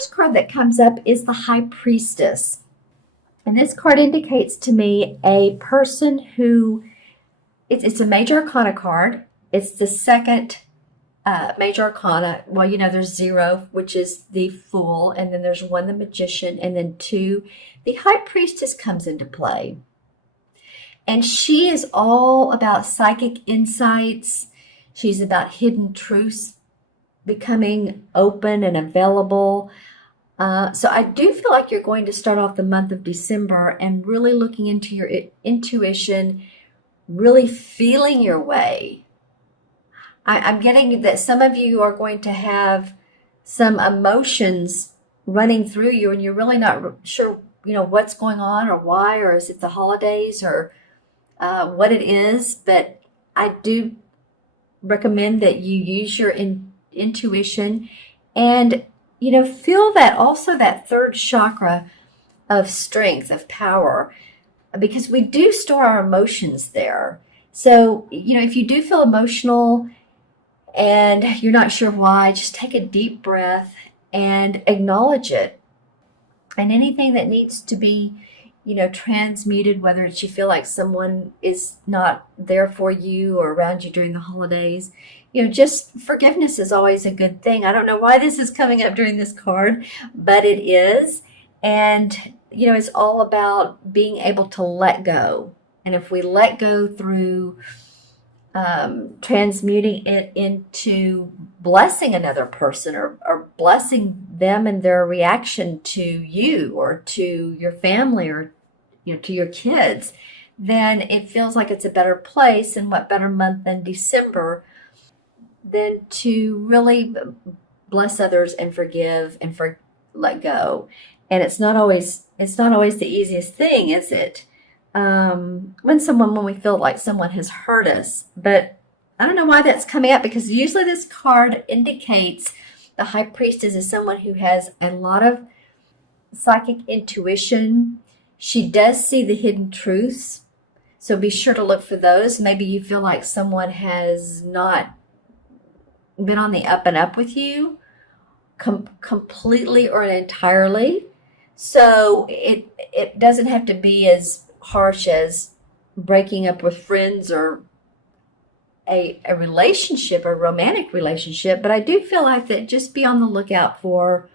first card that comes up is the High Priestess. And this card indicates to me a person who, it's a major arcana card. It's the second major arcana. Well, there's 0, which is the Fool, and then there's 1, the Magician, and then 2, the High Priestess comes into play. And she is all about psychic insights. She's about hidden truths becoming open and available. So I do feel like you're going to start off the month of December and really looking into your intuition, really feeling your way. I'm getting that some of you are going to have some emotions running through you and you're really not sure, what's going on or why, or is it the holidays or what it is. But I do recommend that you use your intuition and, feel that also that third chakra of strength, of power, because we do store our emotions there. So, if you do feel emotional and you're not sure why, just take a deep breath and acknowledge it. And anything that needs to be, transmuted, whether it's you feel like someone is not there for you or around you during the holidays, just forgiveness is always a good thing. I don't know why this is coming up during this card, but it is. And, it's all about being able to let go. And if we let go through transmuting it into blessing another person or blessing them and their reaction to you or to your family or to your kids, then it feels like it's a better place. And what better month than December than to really bless others and forgive and let go. And it's not always the easiest thing, is it? When we feel like someone has hurt us. But I don't know why that's coming up, because usually this card indicates the High Priestess is someone who has a lot of psychic intuition. She does see the hidden truths, so be sure to look for those. Maybe you feel like someone has not been on the up and up with you completely or entirely. So it doesn't have to be as harsh as breaking up with friends or a relationship, a romantic relationship, but I do feel like that just be on the lookout for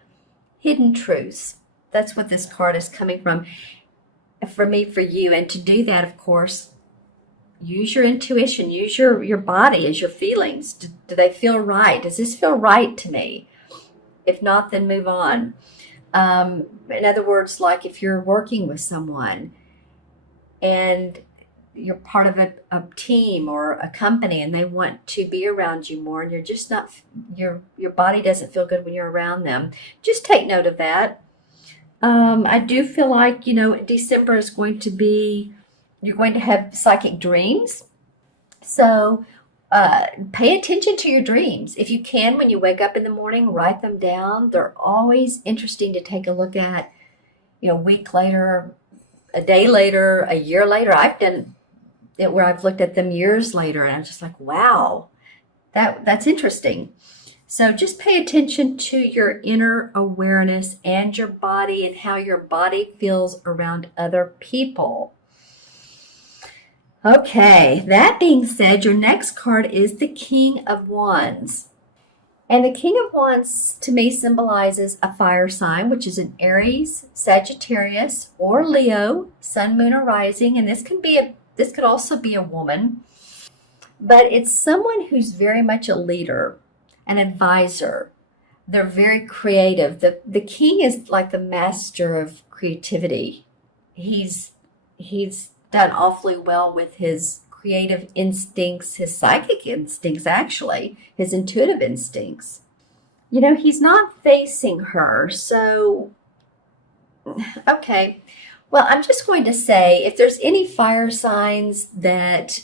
hidden truths. That's what this card is coming from for me, for you. And to do that, of course, use your intuition, use your body as your feelings. Do they feel right? Does this feel right to me? If not, then move on. In other words, like if you're working with someone and you're part of a team or a company and they want to be around you more and you're just not, your body doesn't feel good when you're around them, just take note of that. I do feel like, December is going to be, you're going to have psychic dreams. So pay attention to your dreams. If you can, when you wake up in the morning, write them down. They're always interesting to take a look at, a week later, a day later, a year later. I've done it where I've looked at them years later and I'm just like, wow, that's interesting. So just pay attention to your inner awareness and your body and how your body feels around other people. Okay, that being said, your next card is the King of Wands. And the King of Wands to me symbolizes a fire sign, which is an Aries, Sagittarius, or Leo, Sun, Moon, or Rising. And this could also be a woman, but it's someone who's very much a leader, an advisor. They're very creative. The king is like the master of creativity. He's done awfully well with his creative instincts, his psychic instincts, actually, his intuitive instincts. He's not facing her. So, okay. Well, I'm just going to say, if there's any fire signs that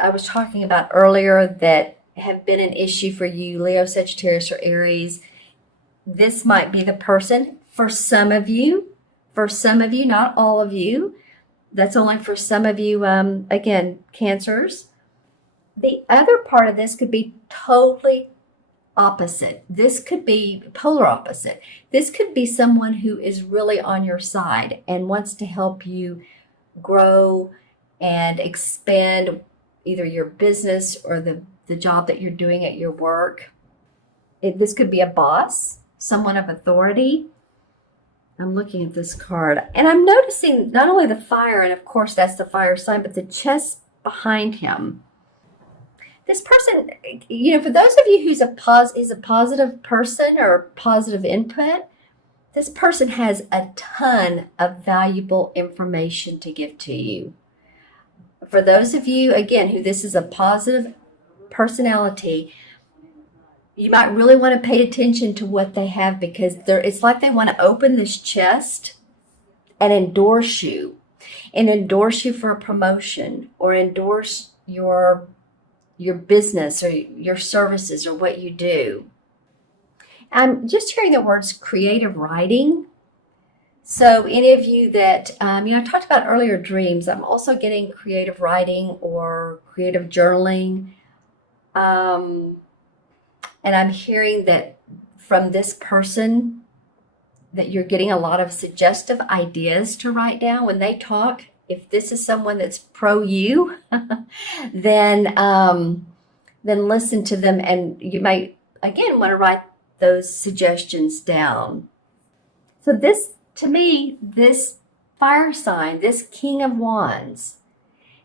I was talking about earlier that have been an issue for you, Leo, Sagittarius, or Aries, this might be the person. For some of you, not all of you. That's only for some of you, again, Cancers. The other part of this could be totally opposite. This could be polar opposite. This could be someone who is really on your side and wants to help you grow and expand either your business or the job that you're doing at your work. This could be a boss, someone of authority. I'm looking at this card and I'm noticing not only the fire, and of course that's the fire sign, but the chest behind him. This person, for those of you who's is a positive person or positive input, this person has a ton of valuable information to give to you. For those of you, again, who this is a positive personality, you might really want to pay attention to what they have, because it's like they want to open this chest and endorse you for a promotion, or endorse your business or your services or what you do. I'm just hearing the words creative writing. So any of you that, I talked about earlier dreams, I'm also getting creative writing or creative journaling. And I'm hearing that from this person that you're getting a lot of suggestive ideas to write down when they talk. If this is someone that's pro you, then listen to them, and you might again want to write those suggestions down. So this, to me, this fire sign, this King of Wands,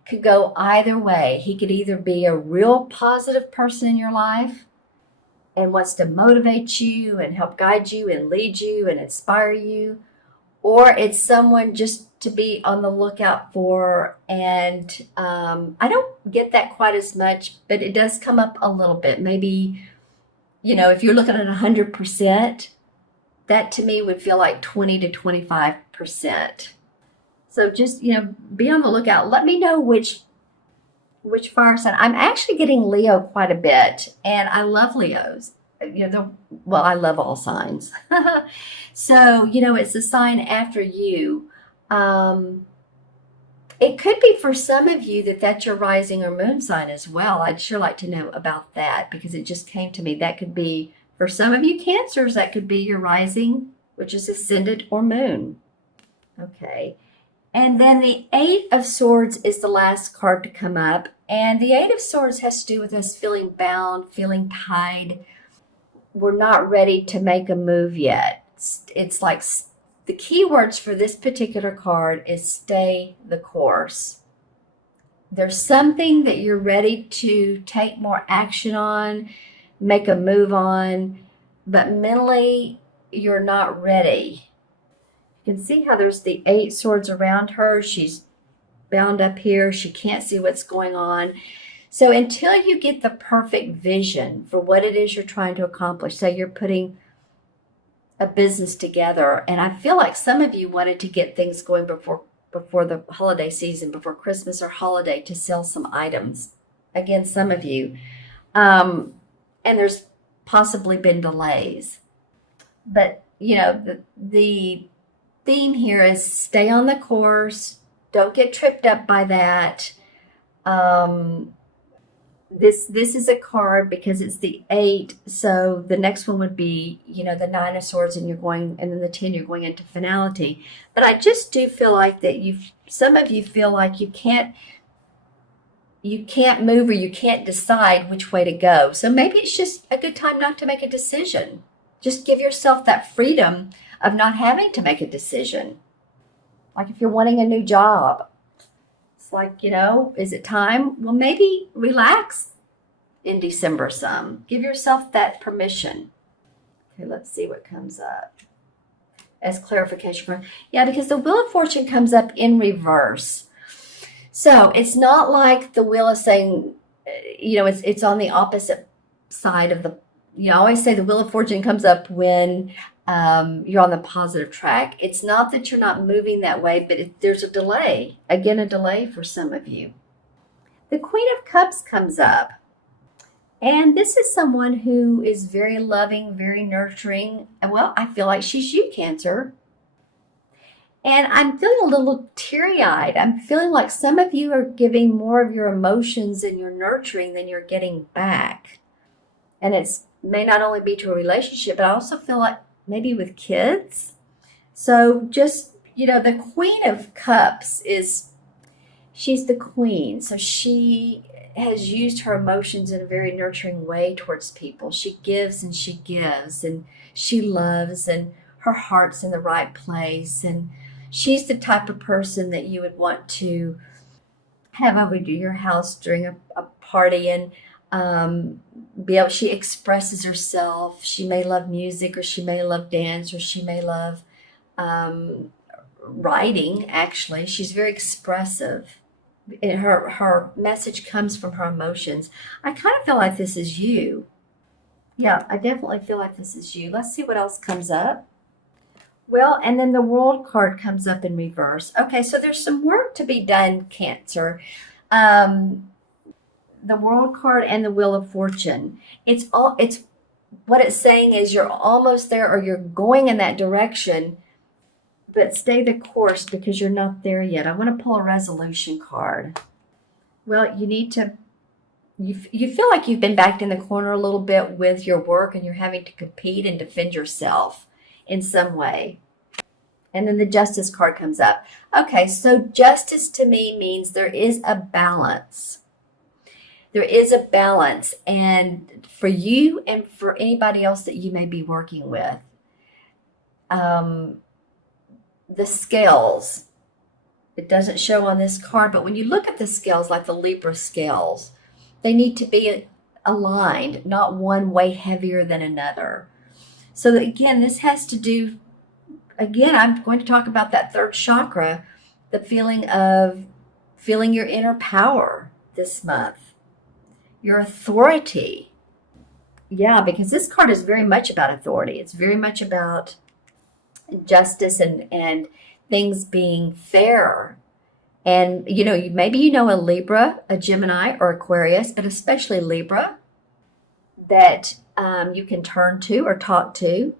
could go either way. He could either be a real positive person in your life and wants to motivate you and help guide you and lead you and inspire you, or it's someone just to be on the lookout for. And I don't get that quite as much, but it does come up a little bit. Maybe, if you're looking at 100%, that to me would feel like 20 to 25%. So just, be on the lookout. Let me know which fire sign. I'm actually getting Leo quite a bit, and I love Leos. I love all signs. So, it's a sign after you. It could be for some of you that's your rising or moon sign as well. I'd sure like to know about that, because it just came to me. That could be, for some of you Cancers, that could be your rising, which is ascendant or moon. Okay. And then the Eight of Swords is the last card to come up. And the Eight of Swords has to do with us feeling bound, feeling tied. We're not ready to make a move yet. It's like the key words for this particular card is stay the course. There's something that you're ready to take more action on, make a move on, but mentally you're not ready. You can see how there's the 8 swords around her. She's bound up here. She can't see what's going on. So until you get the perfect vision for what it is you're trying to accomplish, say you're putting a business together, and I feel like some of you wanted to get things going before the holiday season, before Christmas or holiday, to sell some items. Again, some of you. And there's possibly been delays. But, the theme here is stay on the course. Don't get tripped up by that. This is a card because it's the 8. So the next one would be, the 9 of Swords, and then the 10, you're going into finality. But I just do feel like that some of you feel like you can't move, or you can't decide which way to go. So maybe it's just a good time not to make a decision. Just give yourself that freedom of not having to make a decision. Like if you're wanting a new job, it's like, is it time? Well, maybe relax in December some. Give yourself that permission. Okay, let's see what comes up as clarification. Yeah, because the Wheel of Fortune comes up in reverse. So it's not like the wheel is saying, it's on the opposite side of the, I always say the Wheel of Fortune comes up when you're on the positive track. It's not that you're not moving that way, but there's a delay. Again, a delay for some of you. The Queen of Cups comes up. And this is someone who is very loving, very nurturing. And well, I feel like she's you, Cancer. And I'm feeling a little teary-eyed. I'm feeling like some of you are giving more of your emotions and your nurturing than you're getting back. And it's may not only be to a relationship, but I also feel like maybe with kids. So just, the Queen of Cups she's the queen. So she has used her emotions in a very nurturing way towards people. She gives and she gives and she loves and her heart's in the right place. And she's the type of person that you would want to have over to your house during a party and she expresses herself. She may love music or she may love dance or she may love writing. Actually, she's very expressive. Her message comes from her emotions. I kind of feel like this is you. Yeah, I definitely feel like this is you. Let's see what else comes up. Well, and then the World card comes up in reverse. Okay, so there's some work to be done, Cancer. The World card and the Wheel of Fortune. It's what it's saying is you're almost there or you're going in that direction, but stay the course because you're not there yet. I want to pull a resolution card. Well, you need to, you feel like you've been backed in the corner a little bit with your work and you're having to compete and defend yourself in some way. And then the Justice card comes up. Okay, so justice to me means there is a balance. There is a balance, and for you and for anybody else that you may be working with, the scales, it doesn't show on this card, but when you look at the scales, like the Libra scales, they need to be aligned, not one way heavier than another. So again, this has to do, again, I'm going to talk about that third chakra, the feeling of feeling your inner power this month, your authority. Yeah, because this card is very much about authority. It's very much about justice and things being fair. And, maybe a Libra, a Gemini, or Aquarius, but especially Libra, that you can turn to or talk to,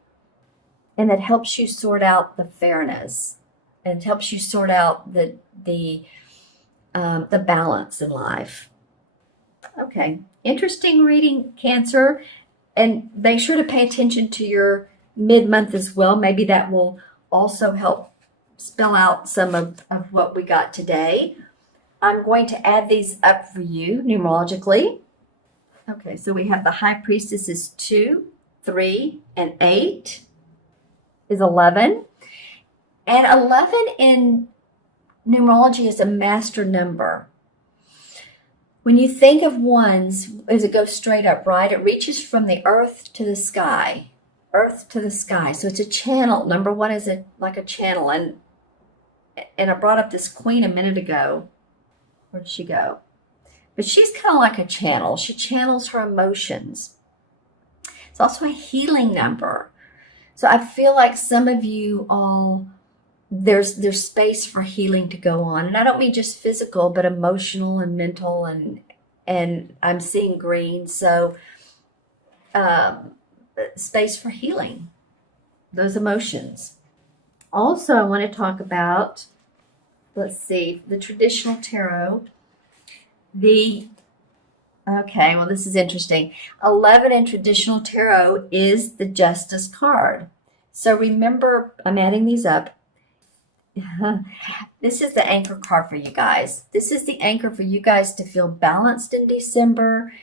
and that helps you sort out the fairness and helps you sort out the balance in life. Okay, interesting reading, Cancer, and make sure to pay attention to your mid-month as well. Maybe that will also help spell out some of what we got today. I'm going to add these up for you numerologically. Okay, so we have the High Priestess is 2, 3, and 8 is 11. And 11 in numerology is a master number. When you think of ones, as it goes straight up, right, it reaches from the earth to the sky. Earth to the sky. So it's a channel. Number one is like a channel. And I brought up this queen a minute ago. Where did she go? But she's kind of like a channel. She channels her emotions. It's also a healing number. So I feel like some of you all, there's space for healing to go on. And I don't mean just physical, but emotional and mental, and I'm seeing green. So space for healing those emotions. Also, I want to talk about, let's see, the traditional tarot. Okay, well, this is interesting. 11 in traditional tarot is the Justice card. So remember, I'm adding these up. This is the anchor card for you guys. This is the anchor for you guys to feel balanced in December,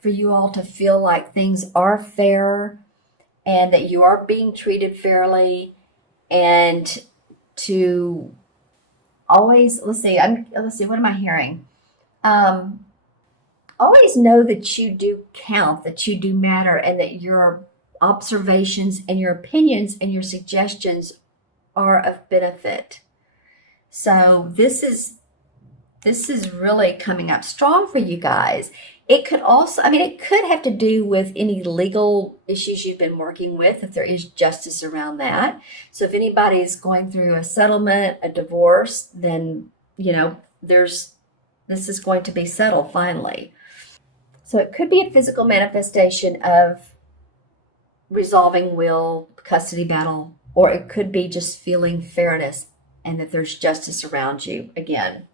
for you all to feel like things are fair and that you are being treated fairly, and to always, let's see, what am I hearing? Always know that you do count, that you do matter, and that your observations and your opinions and your suggestions are of benefit. So this is really coming up strong for you guys. It could also, it could have to do with any legal issues you've been working with, if there is justice around that. So if anybody is going through a settlement, a divorce, then, this is going to be settled finally. So it could be a physical manifestation of resolving will, custody battle, or it could be just feeling fairness and that there's justice around you again.